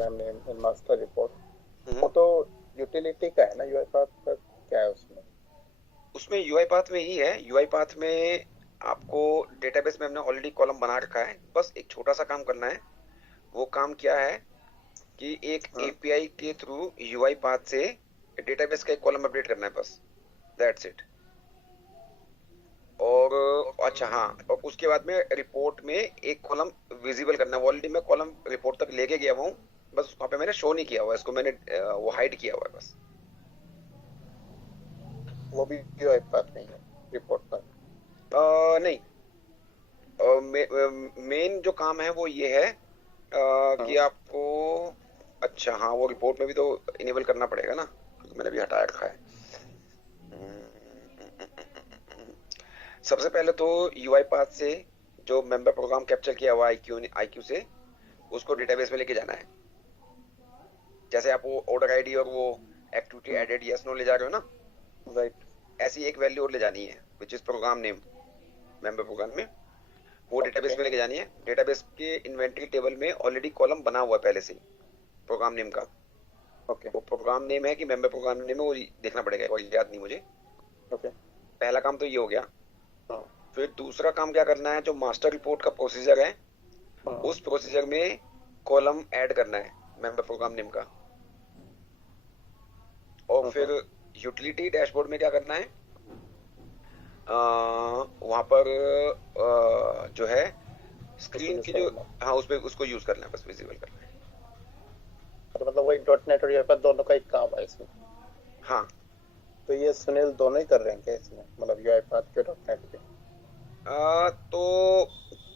Programme name in master report, hmm. वो तो utility का है ना, यूआईपाथ का क्या है उसमें? उसमें यूआई पाथ में ही है। यूआई पाथ में आपको डेटाबेस में हमने ऑलरेडी कॉलम बना रखा है, बस एक छोटा सा काम करना है। वो काम क्या है कि एक हाँ। एपीआई के थ्रू यूआई पाथ से डेटाबेस का एक कॉलम अपडेट करना है, बस दैट्स इट। और अच्छा हाँ, और उसके बाद में रिपोर्ट में एक कॉलम विजिबल करना है। ऑलरेडी मैं कॉलम रिपोर्ट तक लेके गया हुआ हूँ, बस वहाँ पे मैंने शो नहीं किया हुआ है इसको, मैंने वो हाइड किया हुआ है बस। वो भी यूआईपाथ में ही है रिपोर्ट पर? नहीं, मेन जो काम है वो ये है कि हाँ। आपको, अच्छा हाँ, वो रिपोर्ट में भी तो इनेबल करना पड़ेगा ना, क्योंकि मैंने भी हटा रखा है। सबसे पहले तो यूआई पाथ से जो मेंबर प्रोग्राम कैप्चर किया हुआ आईक्यू आईक्यू से, उसको डेटाबेस में लेके जाना है। जैसे आप वो ऑर्डर आईडी और वो एक्टिविटी हाँ। एडेड यस नो ले जा रहे हो ना, राइट। ऐसी एक वैल्यू और ले जानी है which is program name. Member program में वो ओके। डेटाबेस में लेके जानी है। डेटाबेस के इन्वेंटरी टेबल में ऑलरेडी कॉलम बना हुआ है पहले से ही प्रोग्राम नेम का। ओके। वो प्रोग्राम नेम है कि मेंबर प्रोग्राम नेम है, वो देखना पड़ेगा, वो याद नहीं मुझे। ओके। पहला काम तो ये हो गया। हाँ। फिर दूसरा काम क्या करना है, जो मास्टर रिपोर्ट का प्रोसीजर है, हाँ। उस प्रोसीजर में कॉलम ऐड करना है मेंबर प्रोग्राम नेम का। और हाँ। फिर यूटिलिटी डैशबोर्ड में क्या करना है, वहां पर जो है उसको स्क्रीन यूज की जो, करूंगा। हाँ उस पे उसको यूज करना है, बस विजिबल करना है। तो मतलब वही डॉट नेट और यूआईपाथ दोनों का एक काम है इसमें? हाँ। तो ये सुनील दोनों ही कर रहे हैं क्या इसमें, मतलब यूआईपाथ के, डॉट नेट के? तो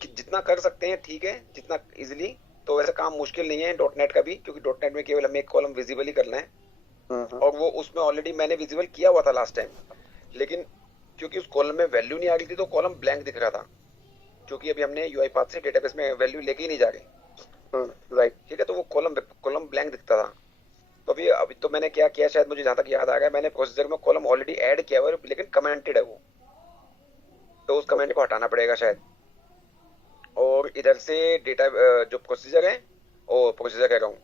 जितना कर सकते हैं ठीक है, जितना इजिली। तो वैसे काम मुश्किल नहीं है डॉट नेट का भी, क्योंकि डॉट नेट में केवल हमें एक कॉलम विजिबल ही करना है। हाँ। और वो उसमें ऑलरेडी मैंने विजिबल किया हुआ था लास्ट टाइम, लेकिन क्योंकि उस कॉलम में वैल्यू नहीं आ रही थी तो कॉलम ब्लैंक दिख रहा था, क्योंकि अभी हमने यूआई पाथ से डेटाबेस में वैल्यू लेके ही नहीं जा रहे। हाँ। राइट। ठीक है, तो वो कॉलम कॉलम ब्लैंक दिखता था। तो अभी अभी तो मैंने क्या किया, शायद मुझे जहां तक याद आ गया, मैंने प्रोसीजर में कॉलम ऑलरेडी ऐड किया हुआ है, लेकिन कमेंटेड है वो, तो उस कमेंट ओके। को हटाना पड़ेगा शायद। और इधर से डेटा जो प्रोसीजर है, ओ प्रोसीजर कह रहा हूँ,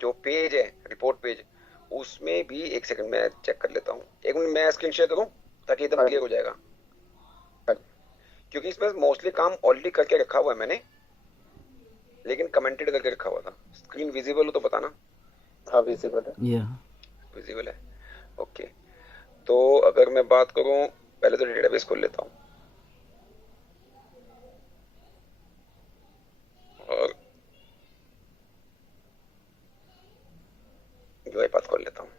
जो पेज है रिपोर्ट पेज, उसमें भी एक सेकंड में चेक कर लेता हूँ। एक मिनट मैं स्क्रीन शेयर करूँ ताकि एकदम हाँ क्लियर जी। हो जाएगा। हाँ जी। क्योंकि इसमें मोस्टली काम ऑलरेडी करके रखा हुआ है मैंने, लेकिन कमेंटेड करके रखा हुआ था। स्क्रीन विजिबल हो तो बताना। हाँ, विजिबल है। Yeah. विजिबल है, ओके। तो अगर मैं बात करूँ, पहले तो डेटाबेस खोल लेता हूँ और यूआई पाथ खोल लेता हूँ।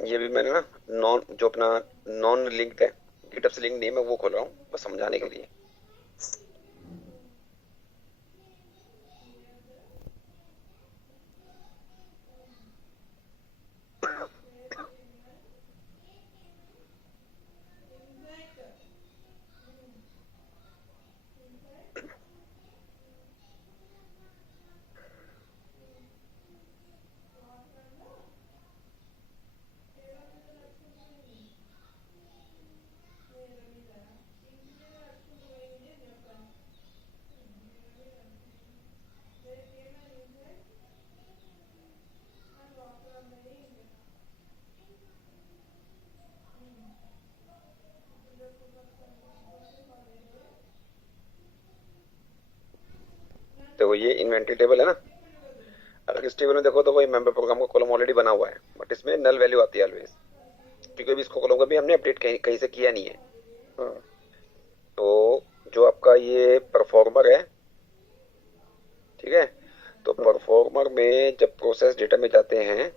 ये भी मैंने ना नॉन जो अपना नॉन लिंक्ड है, गिटहब से लिंक नहीं है, मैं वो खोल रहा हूँ बस समझाने के लिए। तो ये इन्वेंटरी टेबल है ना, अगर इस टेबल में देखो तो वही मेंबर प्रोग्राम का कॉलम ऑलरेडी बना हुआ है, बट इसमें नल वैल्यू आती है ऑलवेज, क्योंकि अभी इसको कॉलम का भी हमने अपडेट कहीं कहीं से किया नहीं है। हाँ। तो जो आपका ये परफॉर्मर है, ठीक है, तो हाँ। परफॉर्मर में जब प्रोसेस डेटा में जाते हैं,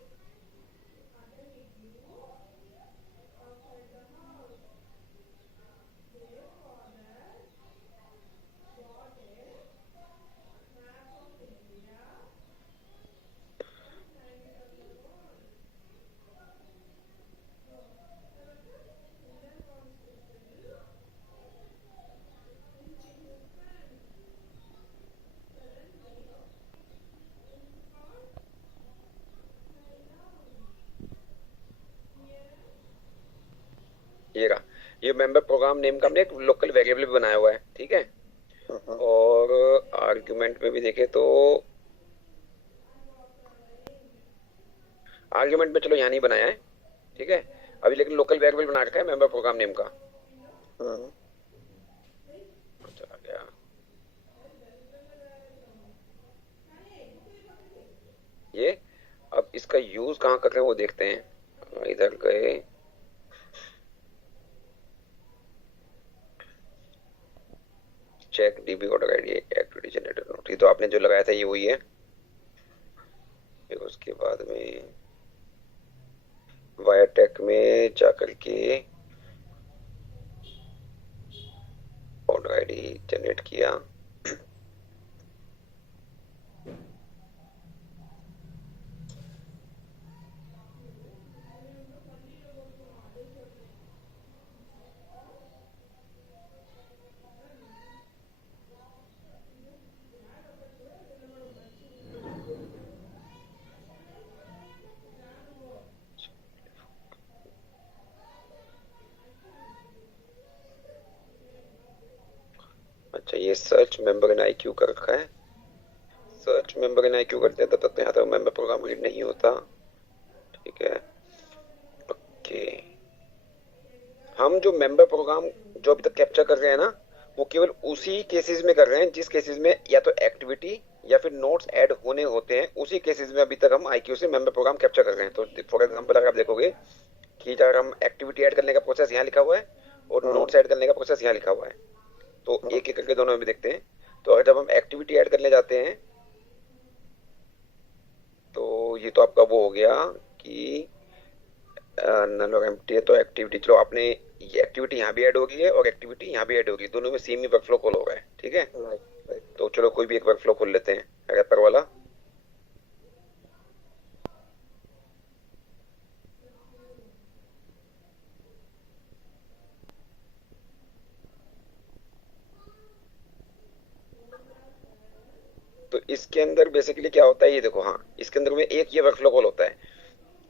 ये मेंबर प्रोग्राम नेम का हमने एक लोकल वेरिएबल भी बनाया हुआ है, ठीक है। और आर्ग्यूमेंट में भी देखें तो आर्ग्यूमेंट में चलो यहाँ नहीं बनाया है, ठीक है अभी, लेकिन लोकल वेरिएबल बना रखा है मेंबर प्रोग्राम नेम का। चला गया। ये अब इसका यूज कहाँ कर रहे हैं वो देखते हैं। इधर गए, check DB order ID activity generator note, ये तो आपने जो लगाया था ये वही है। फिर उसके बाद में वाया टेक में जाकर के ऑर्डर आईडी जनरेट किया। अच्छा, ये सर्च मेंबर इन आईक्यू कर रखा है। सर्च मेंबर इन आईक्यू करते हैं तब तक यहाँ तक मेंबर प्रोग्राम रीड नहीं होता, ठीक है। ओके, हम जो मेंबर प्रोग्राम जो अभी तक कैप्चर कर रहे हैं ना, वो केवल उसी केसेस में कर रहे हैं जिस केसेस में या तो एक्टिविटी या फिर नोट्स ऐड होने होते हैं, उसी केसेस में अभी तक हम आईक्यू से मेंबर प्रोग्राम कैप्चर कर रहे हैं। तो फॉर एग्जांपल अगर आप देखोगे कि अगर हम एक्टिविटी ऐड करने का प्रोसेस यहाँ लिखा हुआ है और नोट्स ऐड करने का प्रोसेस यहाँ लिखा हुआ है, तो एक एक करके दोनों में देखते हैं। तो अगर जब हम एक्टिविटी ऐड करने जाते हैं तो ये तो आपका वो हो गया कि नल और एम्प्टी है, तो एक्टिविटी, चलो आपने ये एक्टिविटी यहाँ भी ऐड होगी है और एक्टिविटी यहाँ भी ऐड होगी, दोनों में सेम ही वर्कफ्लो कॉल होगा, ठीक है। तो चलो कोई भी एक वर्कफ्लो खोल लेते हैं रैपर वाला। तो इसके अंदर बेसिकली क्या होता है ये देखो, हाँ इसके अंदर में एक ये वर्कफ्लो कॉल होता है।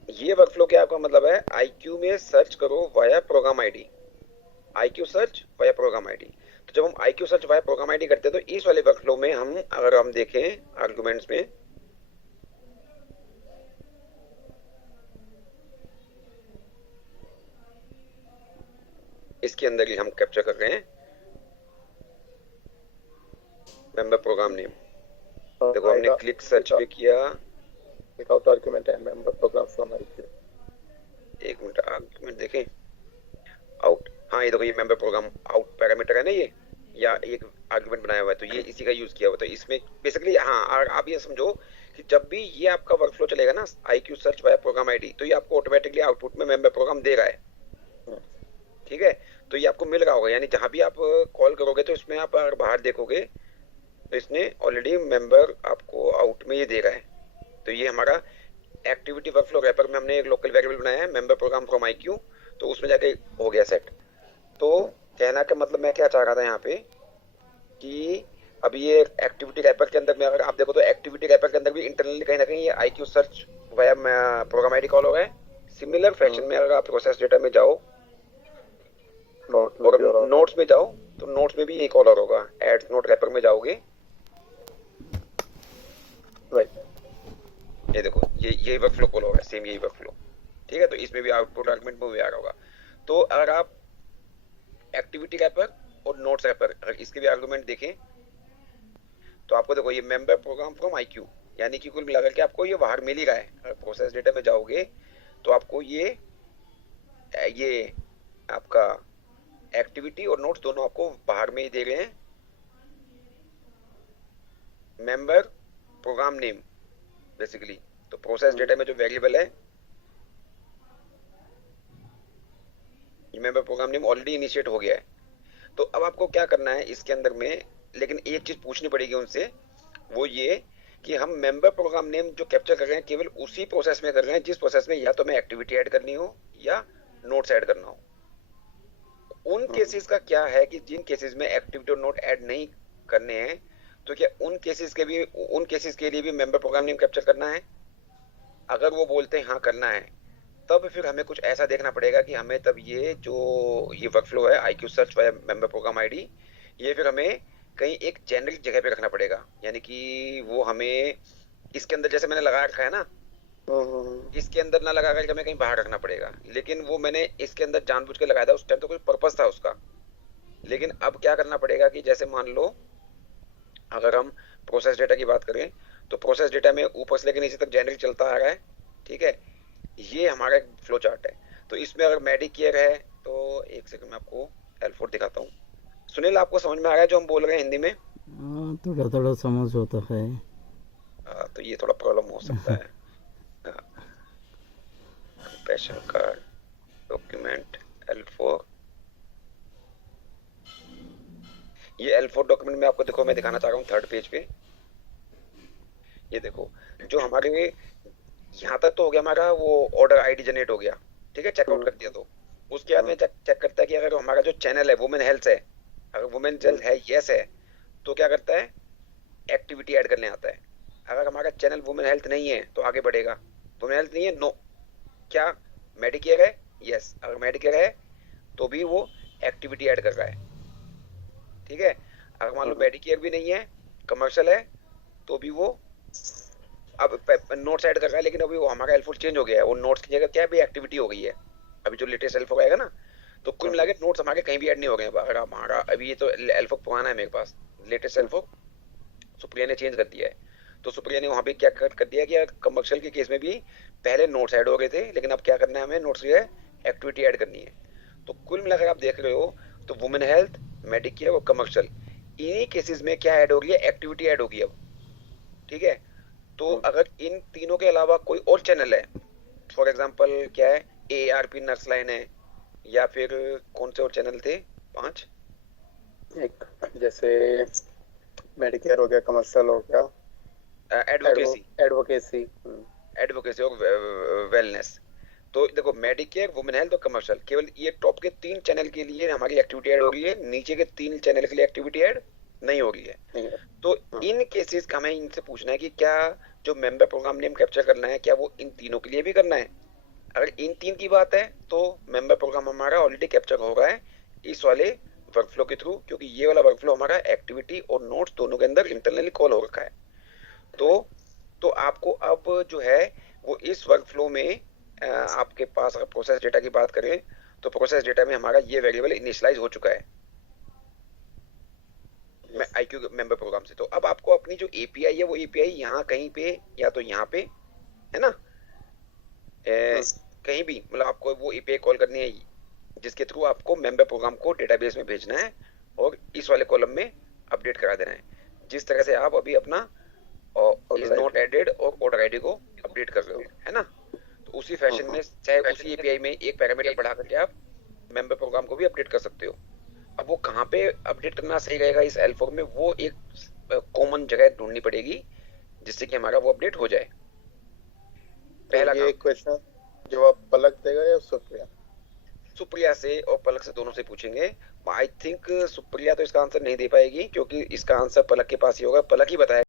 ये वर्कफ्लो क्या आपका मतलब है, आईक्यू में सर्च करो via program ID, IQ search via program ID. तो जब हम IQ search via program ID करते हैं तो इस वाले वर्कफ्लो में हम अगर हम देखें आर्गुमेंट्स में, इसके अंदर ही हम कैप्चर कर रहे हैं मेंबर प्रोग्राम नेम। देखो हमने क्लिक सर्च पे किया, without argument and member program from IQ. एक मिनट आर्गुमेंट देखें, आउट, हाँ ये देखो ये मेंबर प्रोग्राम आउट पैरामीटर है ना ये, या एक आर्गुमेंट बनाया हुआ है, तो ये इसी का यूज किया हुआ। तो इसमें बेसिकली हाँ आप ये समझो कि जब भी ये आपका वर्कफ्लो चलेगा ना IQ search via program ID, तो ये आपको ऑटोमेटिकली आउटपुट में मेंबर प्रोग्राम दे रहा है, ठीक है। तो ये आपको मिल रहा होगा, यानी जहां भी आप कॉल करोगे तो इसमें आप अगर बाहर देखोगे तो इसने ऑलरेडी मेंबर आपको आउट में ये दे रहा है। तो ये हमारा एक्टिविटी वर्कफ्लो रैपर में हमने एक लोकल वेरिएबल बनाया है मेंबर प्रोग्राम फ्रॉम आईक्यू, तो उसमें जाके हो गया सेट। तो कहना का मतलब मैं क्या चाह रहा था यहाँ पे कि अब ये एक्टिविटी रैपर के अंदर में अगर आप देखो तो एक्टिविटी रैपर के अंदर भी इंटरनली कहीं ना कहीं ये IQ search via program ID call हो गया है। सिमिलर फैशन में अगर आप प्रोसेस डेटा में जाओ और नोट्स में जाओ तो नोट्स में भी यही कॉलर होगा, एड नोट रैपर में जाओगे, ये देखो यही वर्कफ्लो कॉल होगा, सेम यही वर्कफ्लो, ठीक है। तो इसमें भी आउटपुट आर्गुमेंट में भी आ रहा होगा। तो अगर आप एक्टिविटी रैपर और नोट्स रैपर अगर इसके भी आर्गुमेंट देखें तो आपको देखो ये मेंबर प्रोग्राम फ्रॉम आईक्यू, यानी कि कुल मिलाकर के आपको ये बाहर मिल ही रहा है। अगर प्रोसेस डेटा में जाओगे तो आपको ये आपका एक्टिविटी और नोट्स दोनों आपको बाहर में ही दे रहे हैं मेंबर प्रोग्राम नेम बेसिकली। तो प्रोसेस डेटा में जो वेरिएबल है ये member program name already initiate हो गया है। तो अब आपको क्या करना है इसके अंदर में, लेकिन एक चीज पूछनी पड़ेगी उनसे, वो ये कि हम मेंबर प्रोग्राम नेम जो कैप्चर कर रहे हैं केवल उसी प्रोसेस में कर रहे हैं जिस प्रोसेस में या तो मैं एक्टिविटी ऐड करनी हो या नोट्स ऐड करना हो। उन केसेस का क्या है कि जिन केसेस में एक्टिविटी और नोट ऐड नहीं करने हैं, तो क्या उन केसेस के लिए भी मेंबर प्रोग्राम नेम कैप्चर करना है? अगर वो बोलते हैं हाँ करना है तब फिर हमें कुछ ऐसा देखना पड़ेगा कि हमें तब ये वर्कफ्लो है IQ search via member program ID, ये फिर हमें कहीं एक जेनरिक जगह पे रखना पड़ेगा, यानी कि वो हमें इसके अंदर जैसे मैंने लगा रखा है ना, हम्म। इसके अंदर ना लगा करके हमें कहीं बाहर रखना पड़ेगा। लेकिन वो मैंने इसके अंदर जानबूझ के लगाया था, उस टाइम तो कोई पर्पस था उसका। लेकिन अब क्या करना पड़ेगा कि जैसे मान लो अगर हम प्रोसेस डेटा की बात करें, तो प्रोसेस डेटा में ऊपर से लेकर नीचे तक जेनरिक चलता आ रहा है, ठीक है। ये हमारा एक फ्लो चार्ट है। तो इसमें अगर मेडिकेयर है, तो एक सेकंड में आपको L4 दिखाता हूँ। सुनील, आपको समझ में आ रहा है जो हम बोल रहे हैं हिंदी में? हाँ, थोड़ा थोड़ा समझ होता है। तो ये थोड़ा प्रॉब्लम हो सकता है। कंपैशन कार्ड, डॉक्यूमेंट L4, ये L4 डॉक्यूमेंट में आपको देखो मैं दिखाना चाह रहा हूँ थर्ड पेज पे। ये देखो, जो हमारे यहाँ तक तो हो गया हमारा वो ऑर्डर आईडी जनरेट हो गया, ठीक है, चेकआउट कर दिया। तो उसके बाद में चेक करता है कि अगर हमारा जो चैनल है वुमेन हेल्थ है, अगर वुमेन हेल्थ है यस है, तो क्या करता है, एक्टिविटी ऐड करने आता है। अगर हमारा चैनल वुमेन हेल्थ नहीं है तो आगे बढ़ेगा, वुमेन हेल्थ नहीं है नो, क्या मेडिकेयर है यस, अगर मेडिकेयर है तो भी वो एक्टिविटी ऐड कर रहा है, ठीक है। अगर मान लो मेडिकेयर भी नहीं है, कमर्शियल है, तो भी वो अब नोट्स ऐड कर रहा है। लेकिन अभी वो हमारा L4 चेंज हो गया है, वो नोट्स की जगह क्या है, एक्टिविटी हो गई है। अभी जो लेटेस्ट L4 आएगा ना, तो कुल मिला के नोट्स हमारे कहीं भी ऐड नहीं हो गए हैं। अगर हमारा अभी ये तो L4 पुराना है मेरे पास, लेटेस्ट L4 सुप्रिया ने चेंज कर दिया है। तो सुप्रिया ने वहां पे क्या कर दिया कि कमर्शियल के केस में भी पहले नोट्स ऐड हो गए थे, लेकिन अब क्या करना है, हमें नोट्स की जगह एक्टिविटी ऐड करनी है। तो कुल मिलाकर आप देख रहे हो, तो वुमेन हेल्थ, मेडिकेयर और कमर्शियल, इन्हीं केसेस में क्या ऐड हो गई है, एक्टिविटी ऐड होगी अब, ठीक है। तो अगर इन तीनों के अलावा कोई और चैनल है, फॉर एग्जांपल क्या है, AARP नर्स लाइन है, या फिर कौन से और चैनल थे 5, एक जैसे मेडिकेयर हो गया, कमर्शियल हो गया, एडवोकेसी, एडवोकेसी। एडवोकेसी और वेलनेस। तो देखो, मेडिकेयर, वुमेन हेल्थ और कमर्शियल, केवल ये टॉप के 3 चैनल के लिए हमारी एक्टिविटी ऐड हो रही है, नीचे के 3 चैनल के लिए एक्टिविटी ऐड नहीं हो रही है। तो इन केसेस का हमें इनसे पूछना है कि क्या जो मेंबर प्रोग्राम नेम कैप्चर करना है, क्या वो इन तीनों के लिए भी करना है। अगर इन 3 की बात है तो मेंबर प्रोग्राम हमारा ऑलरेडी कैप्चर हो रहा है इस वाले वर्कफ्लो के थ्रू, क्योंकि ये वाला वर्कफ्लो हमारा एक्टिविटी और नोट्स दोनों के अंदर इंटरनली कॉल हो रखा है। तो आपको अब जो है वो इस वर्कफ्लो में आपके पास अगर प्रोसेस डेटा की बात करें, तो प्रोसेस डेटा में हमारा ये वेरिएबल इनिशियलाइज हो चुका है IQ मेंबर प्रोग्राम से। तो अब आपको अपनी जो API है, वो API यहाँ कहीं पे या तो यहाँ पे है ना, कहीं भी, मतलब आपको वो API कॉल करनी है जिसके थ्रू आपको मेंबर प्रोग्राम को डेटाबेस में भेजना है और इस वाले कॉलम में अपडेट करा देना है, जिस तरह से आप अभी अपना इज नॉट एडेड और ऑर्डर आईडी को अपडेट कर रहे हो, है ना। तो उसी फैशन में, चाहे उसी API में एक पैरामीटर बढ़ा करके आप मेंबर प्रोग्राम को भी अपडेट कर सकते हो। अब वो कहाँ पे अपडेट करना सही रहेगा इस L4 में, वो एक कॉमन जगह ढूंढनी पड़ेगी जिससे कि हमारा वो अपडेट हो जाए। पहला ये क्वेश्चन जवाब पलक देगा या सुप्रिया? सुप्रिया से और पलक से, दोनों से पूछेंगे। आई थिंक सुप्रिया तो इसका आंसर नहीं दे पाएगी, क्योंकि इसका आंसर पलक के पास ही होगा, पलक ही बताएगा।